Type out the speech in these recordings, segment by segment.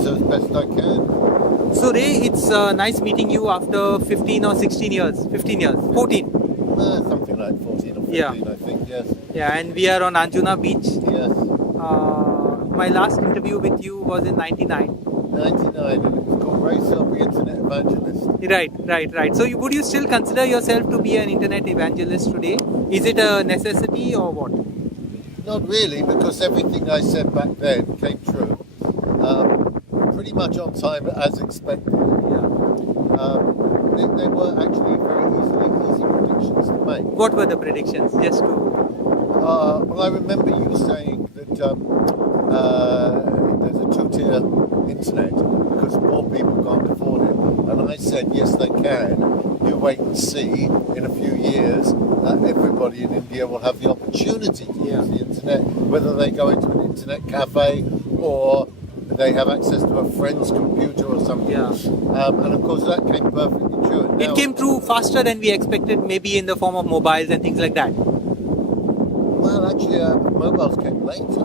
answer as best I can. So Ray, it's nice meeting you after 15 or 16 years. 15 years. 14. Something like 14 or 15, Yeah. I think, yes. Yeah, and we are on Anjuna Beach. Yes. My last interview with you was in 99. 99, and it was called Ray Selby, Internet Evangelist. Right. So would you still consider yourself to be an internet evangelist today? Is it a necessity or what? Not really, because everything I said back then came true. Pretty much on time as expected. Yeah. They were actually very easy predictions to make. What were the predictions? Just to... Well, I remember you saying that there's a two-tier internet because more people can't afford it. And I said, yes, they can. You wait and see. In a few years, everybody in India will have the opportunity to use the internet, whether they go into an internet cafe or they have access to a friend's computer or something. Yeah. And of course, that came perfectly true. And It now, came true faster than we expected, maybe in the form of mobiles and things like that. Well, actually, mobiles came later.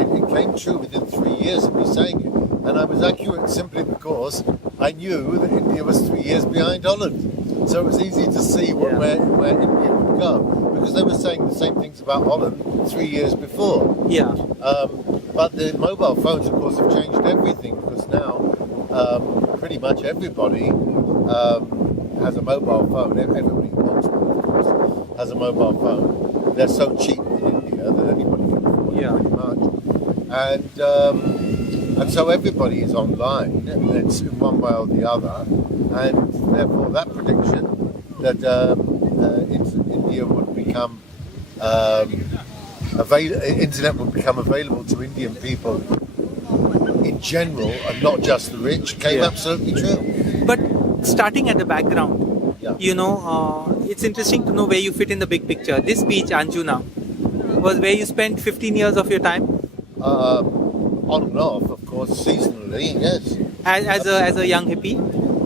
It came true within 3 years of me saying it. And I was accurate simply because I knew that India was 3 years behind Holland. So it was easy to see where India would go. Because they were saying the same things about Holland 3 years before. Yeah. But the mobile phones, of course, have changed everything. Because now pretty much everybody has a mobile phone. Everybody who wants one, of course, has a mobile phone. They're so cheap in India that anybody can afford it pretty much. And so everybody is online. It's in one way or the other. And therefore that prediction that India would become internet would become available to Indian people in general and not just the rich came absolutely true. But starting at the background, it's interesting to know where you fit in the big picture. This beach, Anjuna, was where you spent 15 years of your time? On and off, of course, seasonally, yes. As a young hippie?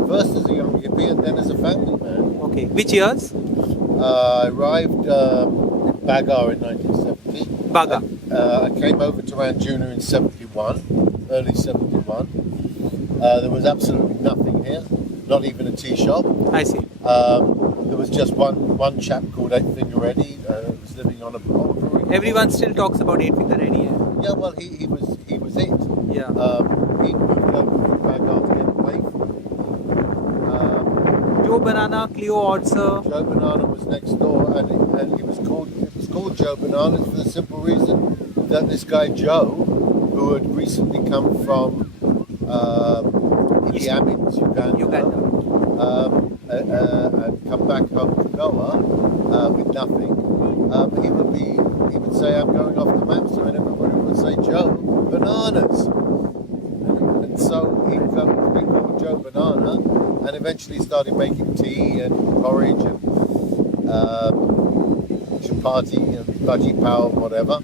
First as a young hippie and then as a family man. Okay. Which years? I arrived in Bagar in 1970. Baga. I came over to Anjuna in 71, early 71. There was absolutely nothing here, not even a tea shop. I see. There was just one chap called Eight Finger Eddie who was living on a brewery. Everyone still talks about Eight Finger Eddie. Yeah, well, he was it. Yeah. He moved over from Bagar to get away from Joe Banana, Cleo Odser. Joe Banana was next door, and it was called Joe Banana for the simple reason that this guy Joe, who had recently come from Idi Amin's Uganda. And come back home to Goa with nothing. He would say, "I'm going off the map," so and everybody would say, "Joe Bananas." And so he became called Joe Banana, and eventually started making tea and porridge and chapati and bhaji pav, whatever.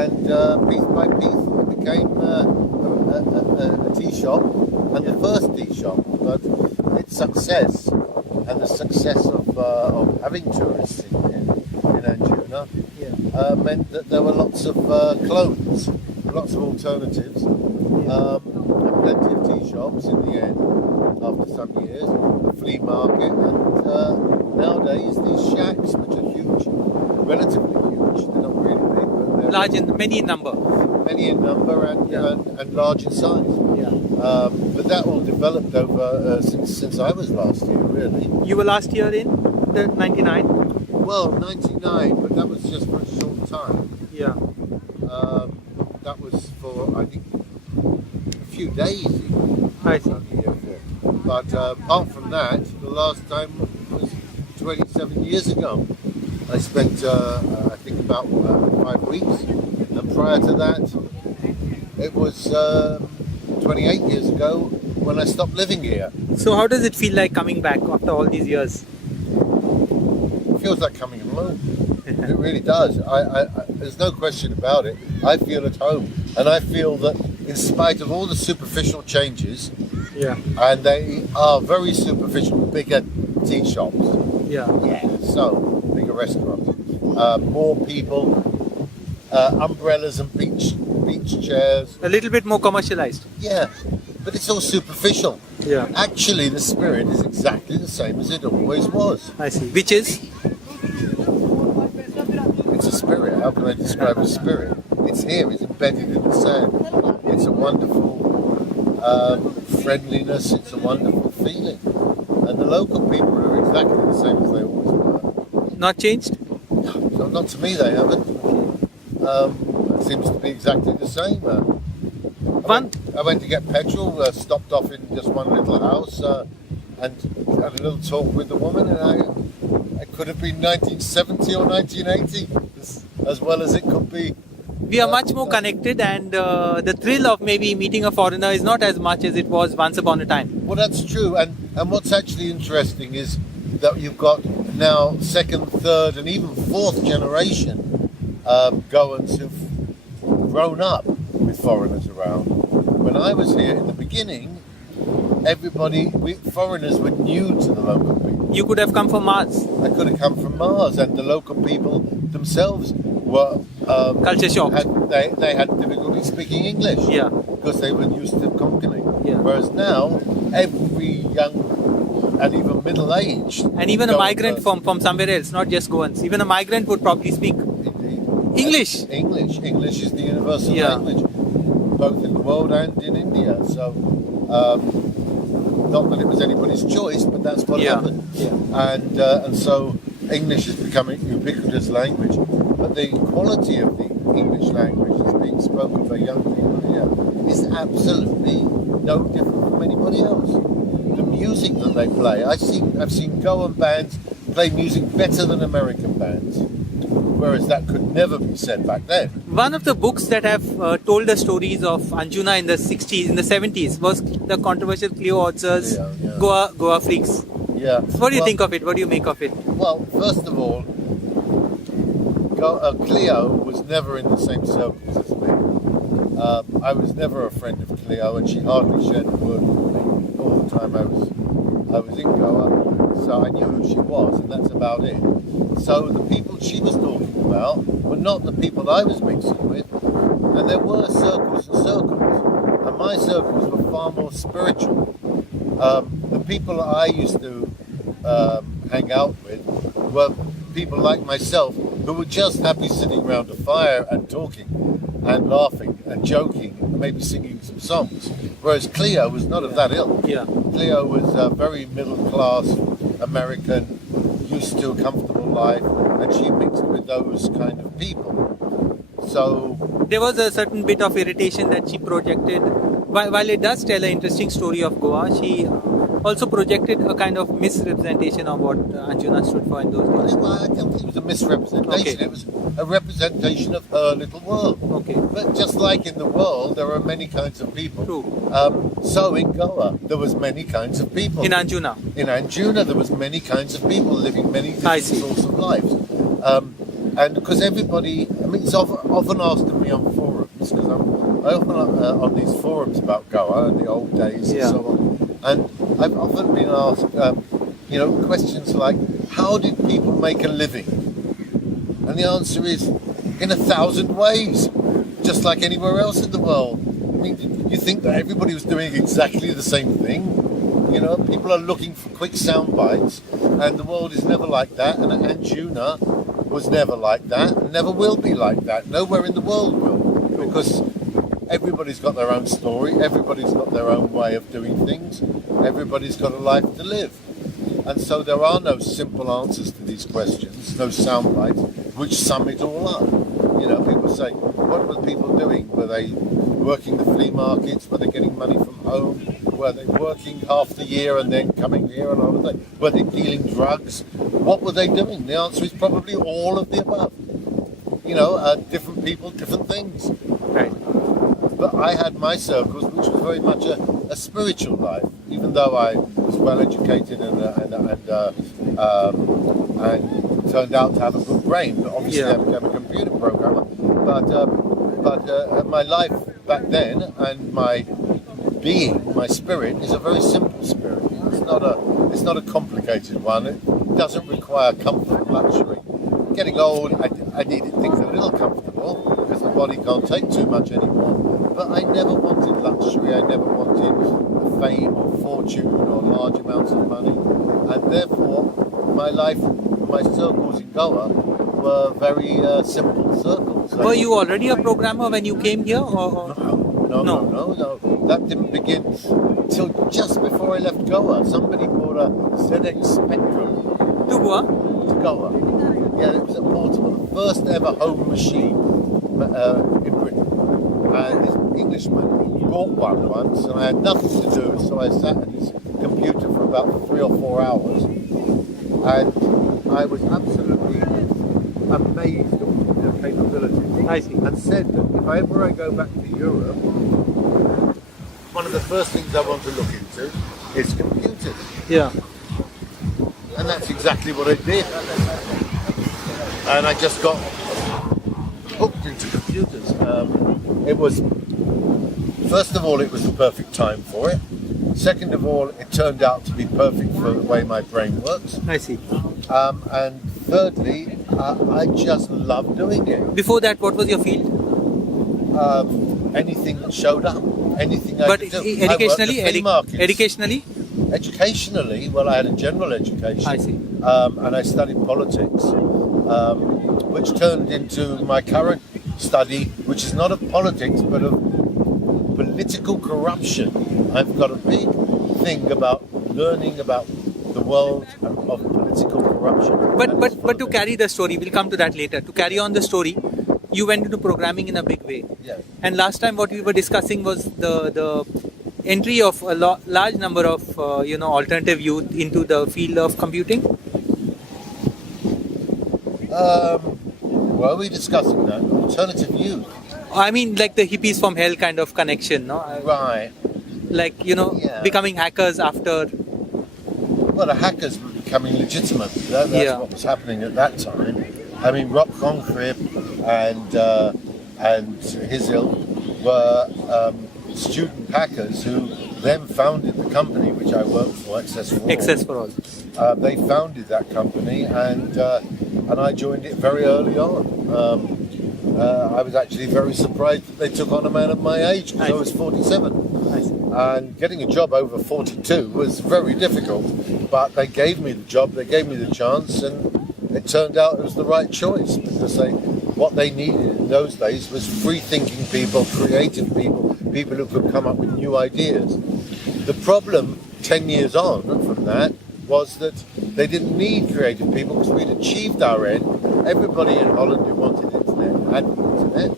And piece by piece, it became a tea shop, and the first tea shop. But its success and the success of having tourists in Anjuna meant that there were lots of clones, lots of alternatives, and plenty of tea shops in the end after some years, a flea market, and nowadays these shacks, which are huge, relatively huge, they're not really big, but they're Large many in number. Many in number and large in size. Yeah. But that all developed over since I was last year, really. You were last year in the 99? Well, 99, but that was just for a short time. Yeah. That was for, I think, a few days even. I see. But apart from that, the last time was 27 years ago. I spent, I think, about 5 weeks. And prior to that, it was 28 years ago when I stopped living here. So how does it feel like coming back after all these years? It feels like coming home. It really does. There's no question about it. I feel at home. And I feel that in spite of all the superficial changes, and they are very superficial, bigger tea shops. So, bigger restaurants. More people, umbrellas and beach beach chairs. A little bit more commercialized. Yeah, but it's all superficial. Yeah. Actually, the spirit is exactly the same as it always was. I see. Which is? It's a spirit. How can I describe a spirit? It's here. It's embedded in the sand. It's a wonderful friendliness. It's a wonderful feeling. And the local people are exactly the same as they always were. Not changed? No, not to me, they haven't. It seems to be exactly the same. I went to get petrol, stopped off in just one little house and had a little talk with the woman, and it could have been 1970 or 1980 as well as it could be. We are much more connected, and the thrill of maybe meeting a foreigner is not as much as it was once upon a time. Well, that's true, and what's actually interesting is that you've got now second, third and even fourth generation Goans who've grown up with foreigners around. When I was here in the beginning, foreigners were new to the local people. You could have come from Mars. I could have come from Mars, and the local people themselves were Culture shock. They had difficulty speaking English. Yeah. Because they were used to Cockney. Yeah. Whereas now, every young and even middle-aged, and even a migrant from somewhere else, not just Goans, even a migrant would probably speak English. English is the universal Yeah. language, both in the world and in India. So, not that it was anybody's choice, but that's what happened. Yeah. And so English is becoming a ubiquitous language. But the quality of the English language that's being spoken by young people here is absolutely no different from anybody else. The music that they play, I've seen Goan bands play music better than American bands, whereas that could never be said back then. One of the books that have told the stories of Anjuna in the 60s, in the 70s, was the controversial Cleo author's Goa Freaks. Yeah. What do you think of it? What do you make of it? Well, first of all, Cleo was never in the same circles as me. I was never a friend of Cleo, and she hardly shared a word with me all the time I was in Goa. So I knew who she was, and that's about it. So the people she was talking about were not the people I was mixing with, and there were circles and circles, and my circles were far more spiritual. The people I used to hang out with were people like myself who were just happy sitting around a fire and talking and laughing and joking and maybe singing some songs. Whereas Cleo was not of that ilk. Yeah. Cleo was a very middle class American, used to a comfortable life, and she mixed with those kind of people. So there was a certain bit of irritation that she projected. While it does tell an interesting story of Goa, she also projected a kind of misrepresentation of what Anjuna stood for in those days. Well, I don't think it was a misrepresentation. Okay. It was a representation of her little world. Okay. But just like in the world, there are many kinds of people. True. So in Goa, there was many kinds of people. In Anjuna. In Anjuna, there was many kinds of people living many I different see. sorts of lives. And because everybody, I mean, it's often asked of me on forums, because I often on these forums about Goa and the old days and so on. And I've often been asked, questions like, how did people make a living? And the answer is, in 1,000 ways, just like anywhere else in the world. I mean, you think that everybody was doing exactly the same thing? You know, people are looking for quick sound bites, and the world is never like that, and Anjuna was never like that, and never will be like that. Nowhere in the world will, because everybody's got their own story, everybody's got their own way of doing things, everybody's got a life to live. And so there are no simple answers to these questions, no sound bites, which sum it all up. You know, people say, what were people doing? Were they working the flea markets? Were they getting money from home? Were they working half the year and then coming here on holiday? Were they dealing drugs? What were they doing? The answer is probably all of the above. You know, different people, different things. Right. But I had my circles, which was very much a spiritual life, even though I was well educated and turned out to have a good brain. But obviously, I became a computer programmer. But my life back then and my being, my spirit, is a very simple spirit. It's not a complicated one. It doesn't require comfort and luxury. Getting old, I needed things a little comfortable. because the body can't take too much anymore. But I never wanted luxury. I never wanted fame or fortune or large amounts of money, and therefore my life, my circles in Goa were very simple circles. Were you already a programmer when you came here, or? No. That didn't begin till just before I left Goa. Somebody bought a ZX Spectrum To Goa? to Goa. Yeah, it was a portable, the first ever home machine in Britain. And this Englishman bought one once, and I had nothing to do, so I sat at his computer for about 3 or 4 hours, and I was absolutely amazed at the capabilities. I see. And said that if I go back to Europe, one of the first things I want to look into is computers. Yeah. And that's exactly what I did. And I just got hooked into computers. It was, first of all, it was the perfect time for it. Second of all, it turned out to be perfect for the way my brain works. I see. And thirdly, I just love doing it. Before that, what was your field? Anything that showed up, anything I But could do. educationally, I worked the flea markets. educationally? Educationally, well, I had a general education. I see. And I studied politics, which turned into my current study, which is not of politics, but of political corruption. I've got a big thing about learning about the world of political corruption. But to carry the story, we'll come to that later. To carry on the story, you went into programming in a big way. Yeah. And last time what we were discussing was the entry of a large number of alternative youth into the field of computing. Were we discussing that? Alternative youth? I mean, like the hippies from hell kind of connection, no? Right. Like, Yeah. becoming hackers after. Well, the hackers were becoming legitimate. That's what was happening at that time. I mean, Rob Concrib and his ilk were student hackers who then founded the company which I worked for, Access for All. Access for All. They founded that company, and I joined it very early on. I was actually very surprised that they took on a man of my age, because I was 47. And getting a job over 42 was very difficult. But they gave me the job, they gave me the chance, and it turned out it was the right choice, because what they needed in those days was free-thinking people, creative people, people who could come up with new ideas. The problem 10 years on from that was that they didn't need creative people, because we'd achieved our end. Everybody in Holland who wanted internet had internet.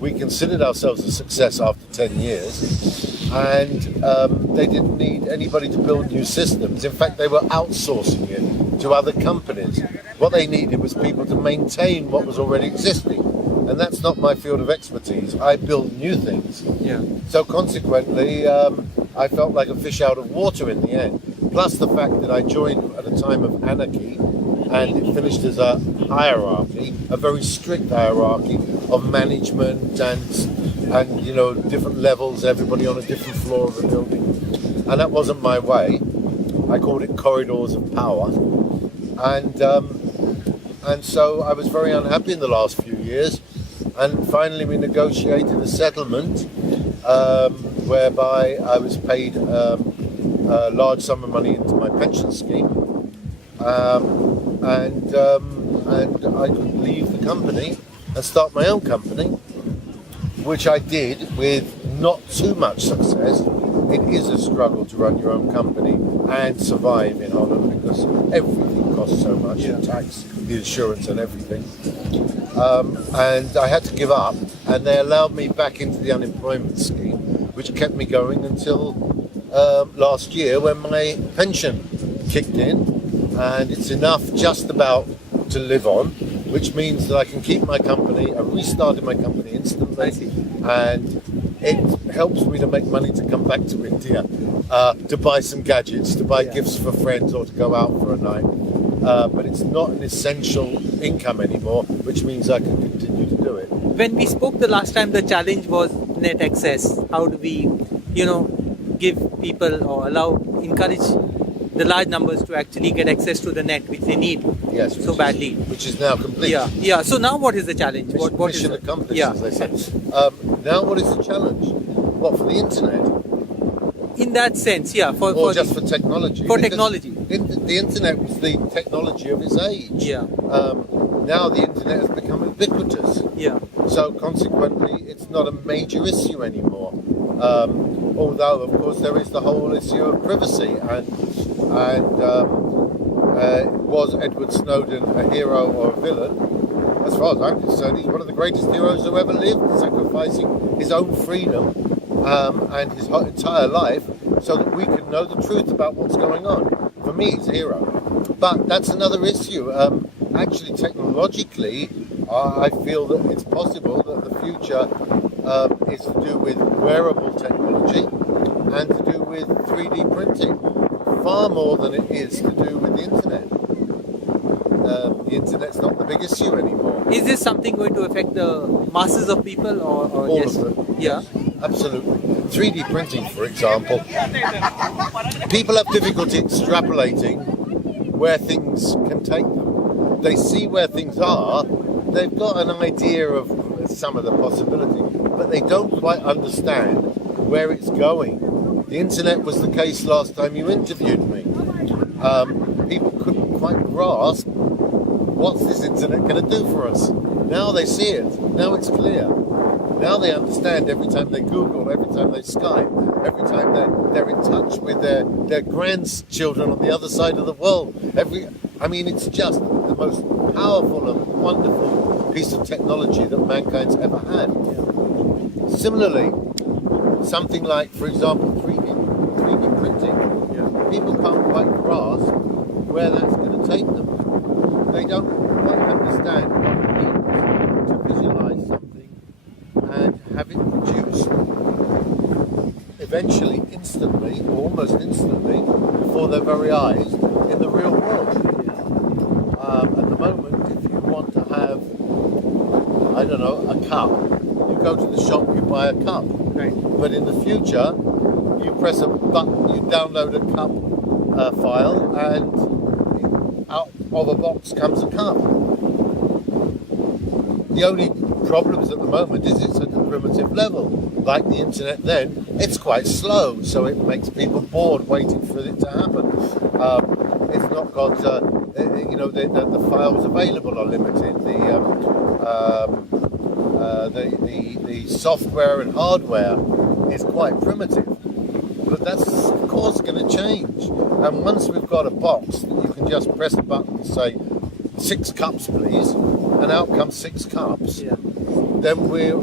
We considered ourselves a success after 10 years, and they didn't need anybody to build new systems. In fact, they were outsourcing it to other companies. What they needed was people to maintain what was already existing, and that's not my field of expertise. I build new things. Yeah. So consequently, I felt like a fish out of water in the end. Plus the fact that I joined at a time of anarchy, and it finished as a hierarchy, a very strict hierarchy of management and different levels, everybody on a different floor of the building. And that wasn't my way. I called it corridors of power. And so I was very unhappy in the last few years. And finally we negotiated a settlement whereby I was paid a large sum of money into my pension scheme. And I could leave the company and start my own company, which I did with not too much success. It is a struggle to run your own company and survive in Holland, because everything costs so much, the tax, the insurance and everything. And I had to give up, and they allowed me back into the unemployment scheme, which kept me going until last year, when my pension kicked in. And it's enough just about to live on, which means that I can keep my company. I restarted my company instantly, and it helps me to make money to come back to India, to buy some gadgets, to buy gifts for friends, or to go out for a night. But it's not an essential income anymore, which means I can continue to do it. When we spoke the last time, the challenge was net access. How do we, give people or encourage the large numbers to actually get access to the net, which they need Yes, so badly. Which is now complete. Yeah. So now what is the challenge? What is Mission the, accomplished, yeah. as they say. Now, what is the challenge? What, for the internet? In that sense, yeah. Or just for technology? For technology. The internet was the technology of its age. Yeah. Now the internet has become ubiquitous. Yeah. So consequently, it's not a major issue anymore. Although, of course, there is the whole issue of privacy. And was Edward Snowden a hero or a villain? As far as I'm concerned, he's one of the greatest heroes who ever lived, sacrificing his own freedom and his entire life so that we can know the truth about what's going on. For me, he's a hero. But that's another issue. Actually, technologically, I feel that it's possible that the future is to do with wearable technology and to do with 3D printing, far more than it is to do with the internet. The internet's not the big issue anymore. Is this something going to affect the masses of people or All just, of them. yeah? Absolutely. 3D printing, for example, people have difficulty extrapolating where things can take them. They see where things are, they've got an idea of some of the possibility, but they don't quite understand where it's going. The internet was the case last time you interviewed me. People couldn't quite grasp what's this internet going to do for us. Now they see it. Now it's clear. Now they understand every time they Google, every time they Skype, every time they're in touch with their grandchildren on the other side of the world. It's just the most powerful and wonderful piece of technology that mankind's ever had. Similarly, something like, for example, 3D printing. People can't quite grasp where that's going to take them. They don't quite understand what it means to visualize something and have it produced eventually instantly, or almost instantly, before their very eyes in the real world. At the moment, if you want to have, I don't know, a cup, you go to the shop, you buy a cup. Right. But in the future, you press a button, you download a cup file, and out of a box comes a cup. The only problems at the moment is it's at a primitive level. Like the internet then, it's quite slow, so it makes people bored waiting for it to happen. It's not got, the files available are limited. The software and hardware is quite primitive. But that's, of course, going to change. And once we've got a box that you can just press a button and say, 6 cups, please, and out comes 6 cups, then we're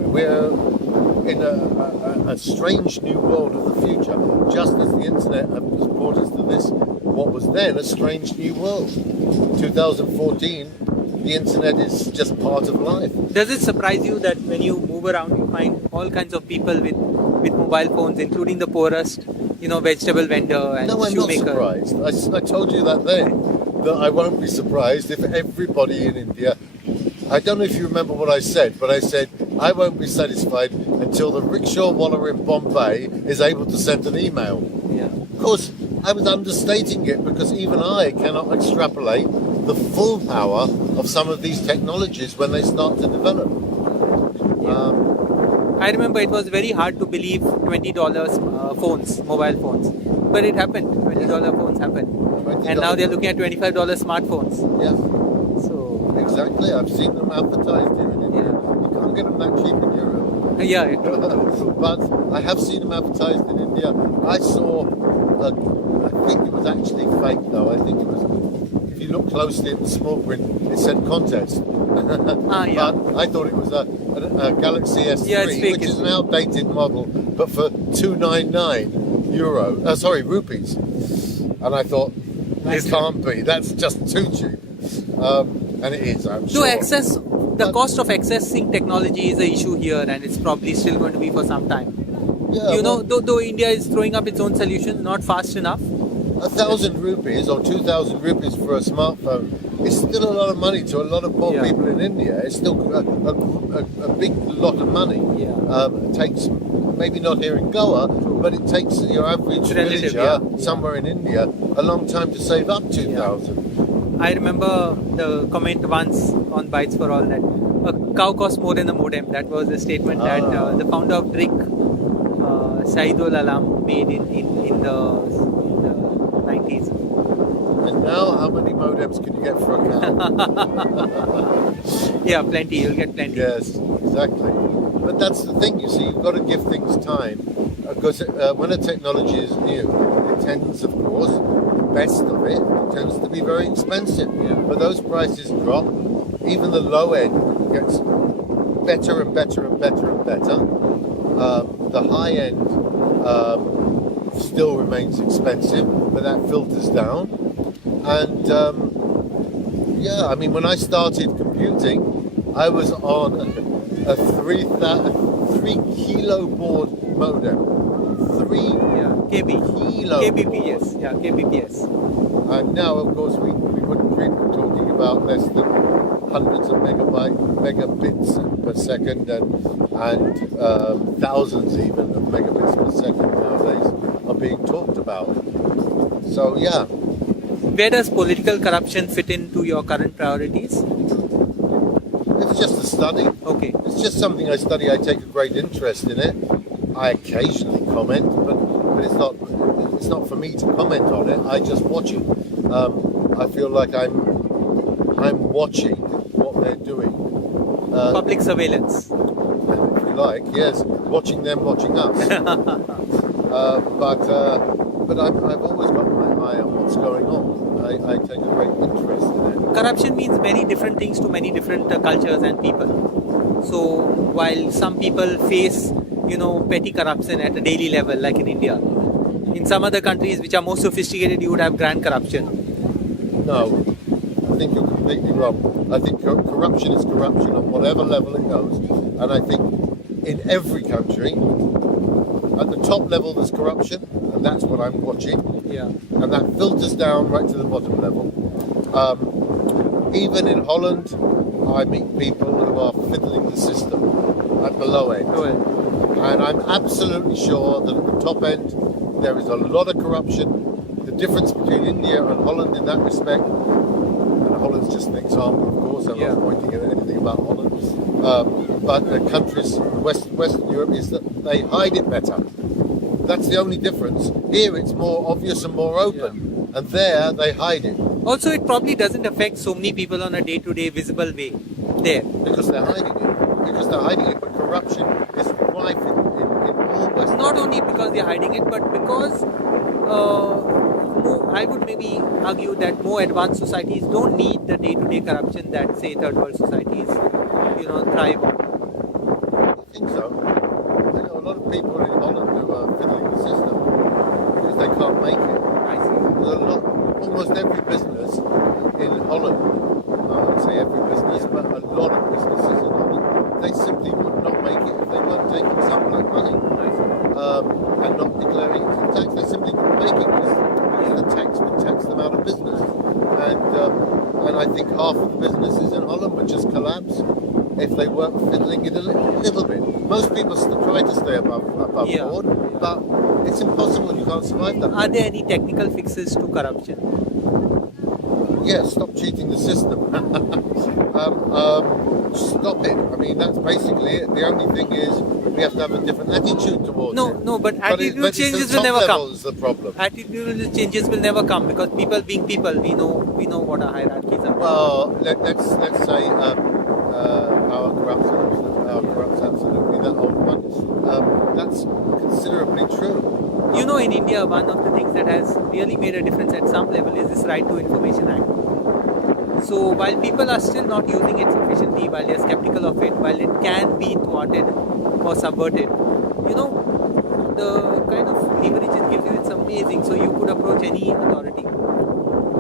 in a strange new world of the future, just as the internet has brought us to this, what was then a strange new world. 2014, the internet is just part of life. Does it surprise you that when you move around, you find all kinds of people with mobile phones, including the poorest, vegetable vendor and No, I'm shoemaker? not surprised. I told you that then, that I won't be surprised if everybody in India, I don't know if you remember what I said, but I said, I won't be satisfied until the rickshaw waller in Bombay is able to send an email. Yeah. Of course, I was understating it because even I cannot extrapolate the full power of some of these technologies when they start to develop. I remember it was very hard to believe $20 mobile phones, but it happened. $20 phones happened, and now they're looking at $25 smartphones. Yeah. So exactly, I've seen them advertised here in India. You can't get them that cheap in Europe. yeah, But I have seen them advertised in India. I saw, I think it was actually fake though. I think it was, if you look closely at the small print, it said contest. But I thought it was a Galaxy S3, which is an outdated model, but for 299 rupees. And I thought, this can't be. That's just too cheap. And it is, I'm sure. The cost of accessing technology is an issue here, and it's probably still going to be for some time. Yeah, though India is throwing up its own solutions, not fast enough. 1,000 rupees or 2,000 rupees for a smartphone is still a lot of money to a lot of poor people in India. It's still a big lot of money. Yeah. It takes, maybe not here in Goa, but it takes your average Relative, villager yeah. somewhere in India a long time to save up 2,000. I remember the comment once on Bytes for All that a cow costs more than a modem. That was a statement that the founder of Drick, Saidul Alam, made in the 90s. And now, how many modems can you get for a cow? Yeah, plenty. You'll get plenty. Yes, exactly. But that's the thing, you see, you've got to give things time. Because when a technology is new, it tends, of course, the best of it tends to be very expensive. Yeah. But those prices drop. Even the low end gets better and better and better and better. The high end still remains expensive, but that filters down. And yeah, I mean, when I started computing, I was on a 3 kilo board modem. 3 KB. kilo KBPS. Yeah, KBPS. And now, of course, we wouldn't dream of talking about less than hundreds of megabits per second and thousands even of megabits per second nowadays are being talked about. So, yeah. Where does political corruption fit into your current priorities? It's just a study. Okay. It's just something I study. I take a great interest in it. I occasionally comment, but it's not for me to comment on it. I just watch it. I feel like I'm watching what they're doing. Public surveillance. If you like, yes, watching them watching us. But I've always got my eye on what's going on. I take a great interest in it. Corruption means many different things to many different cultures and people. So while some people face, petty corruption at a daily level, like in India, in some other countries which are more sophisticated, you would have grand corruption. No, I think you're completely wrong. I think corruption is corruption on whatever level it goes. And I think in every country, at the top level there's corruption, and that's what I'm watching. Yeah. And that filters down right to the bottom level. Even in Holland, I meet people who are fiddling the system at the low end. Oh, well. And I'm absolutely sure that at the top end, there is a lot of corruption. The difference between India and Holland in that respect, and Holland's just an example, of course, I'm not pointing at anything about Holland, but the countries, Western Europe, is that they hide it better. That's the only difference. Here it's more obvious and more open, and there they hide it. Also, it probably doesn't affect so many people on a day-to-day visible way there. Because they're hiding it. But corruption is rife in all Western. Not only because they're hiding it, but because I would maybe argue that more advanced societies don't need the day-to-day corruption that, say, third world societies, thrive on. I think so. I know a lot of people in Holland who are fiddling the system because they can't make it. I see. There's almost every business in Holland, I won't say every business, but a lot of businesses in Holland, they simply would not make it if they weren't taking some black money and not declaring it to tax. They simply wouldn't make it because the tax would tax them out of business. And I think half of the businesses in Holland would just collapse if they weren't fiddling it a little bit. Most people try to stay above board, but it's impossible. You can't survive that. Are there any technical fixes to corruption? Yeah, stop cheating the system. Stop it. I mean, that's basically it. The only thing is we have to have a different attitude towards it. No, but attitude changes the will never come. Is the problem. Attitude changes will never come because people being people, we know what our hierarchies are. Well, let's say power corrupts absolutely. That old one. That's considerably true. In India, one of the things that has really made a difference at some level is this Right to Information Act. So while people are still not using it sufficiently, while they are skeptical of it, while it can be thwarted or subverted, the kind of leverage it gives you, it's amazing. So you could approach any authority.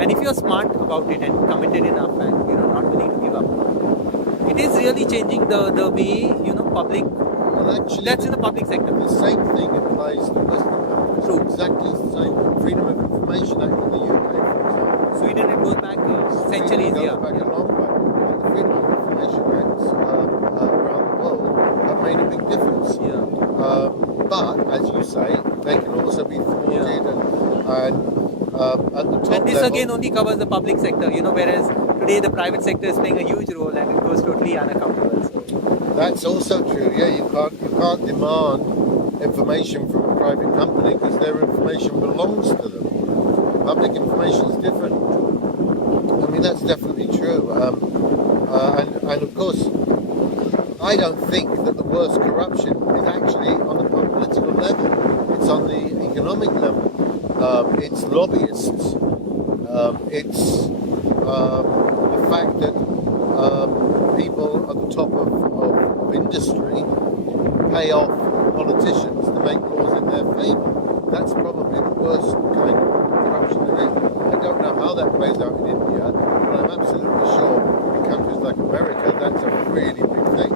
And if you're smart about it and committed enough and not willing to give up, it is really changing the way, public. Well, actually, that's in the public sector. The same thing applies to Western countries. True. Exactly the same. Freedom of Information Act in the UK, for example. Sweden, it goes back centuries. It goes back a long way. But the Freedom of Information Acts around the world have made a big difference. Yeah. But, as you say, they can also be thwarted, and at the top And this level, again only covers the public sector, whereas today the private sector is playing a huge role and it goes totally unaccountable. So, that's also true. Yeah, you can't demand information from a private company because their information belongs to them. Public information is different. I mean, that's definitely true. And of course, I don't think that the worst corruption is actually on the political level. It's on the economic level. It's lobbyists. It's the fact that people at the top of industry pay off politicians to make laws in their favour. That's probably the worst kind of corruption there is. I don't know how that plays out in India, but I'm absolutely sure in countries like America that's a really big thing.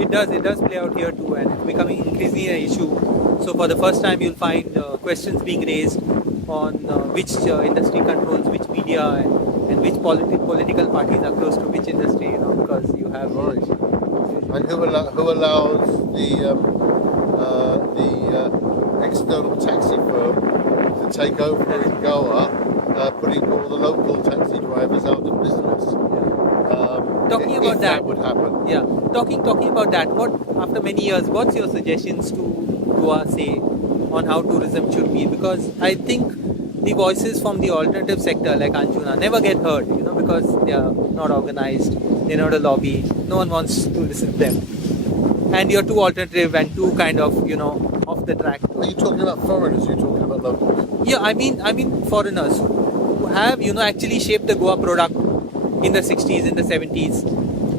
It does play out here too, and it's becoming increasingly an issue. So for the first time you'll find questions being raised on which industry controls which media and which political parties are close to which industry, because you have... Right. And who allows the external taxi firm to take over in Goa, putting all the local taxi drivers out of business? Talking about if that would happen. Yeah, talking about that. What, after many years, what's your suggestions to Goa say on how tourism should be? Because I think the voices from the alternative sector like Anjuna never get heard, because they are not organized, they're not a lobby, no one wants to listen to them. And you're too alternative and too kind of, off the track. Are you talking about foreigners? Are you talking about locals? Yeah, I mean foreigners who have, actually shaped the Goa product in the 60s, in the 70s.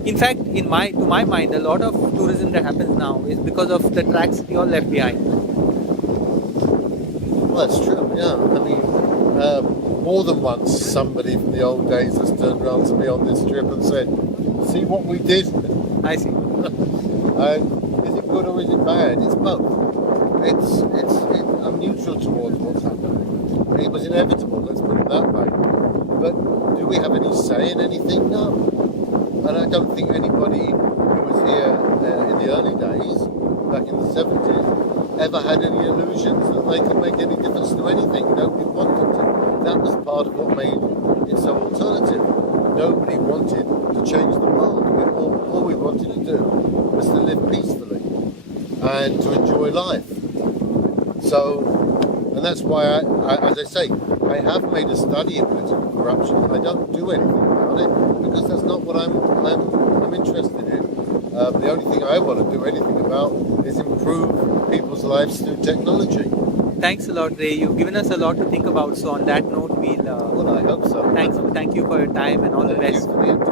In fact, to my mind, a lot of tourism that happens now is because of the tracks we all left behind. Well, that's true, yeah. I mean, more than once somebody from the old days has turned around to me on this trip and said, see what we did? I see. And is it good or is it bad? It's both. I'm neutral towards what's happening. It was inevitable, let's put it that way. But do we have any say in anything? No. And I don't think anybody who was here in the early days, back in the 70s, ever had any illusions that they could make any difference to anything. Nobody wanted to. That was part of what made it so alternative. Nobody wanted to change the world. All we wanted to do was to live peacefully and to enjoy life. So, and that's why, as I say, I have made a study of political corruption. I don't do anything about it because that's not what I'm interested in. The only thing I want to do anything about is improve people's lives through technology. Thanks a lot, Ray. You've given us a lot to think about. So on that note, we'll... Well, I hope so. Thank you for your time and all the best. Thank you for the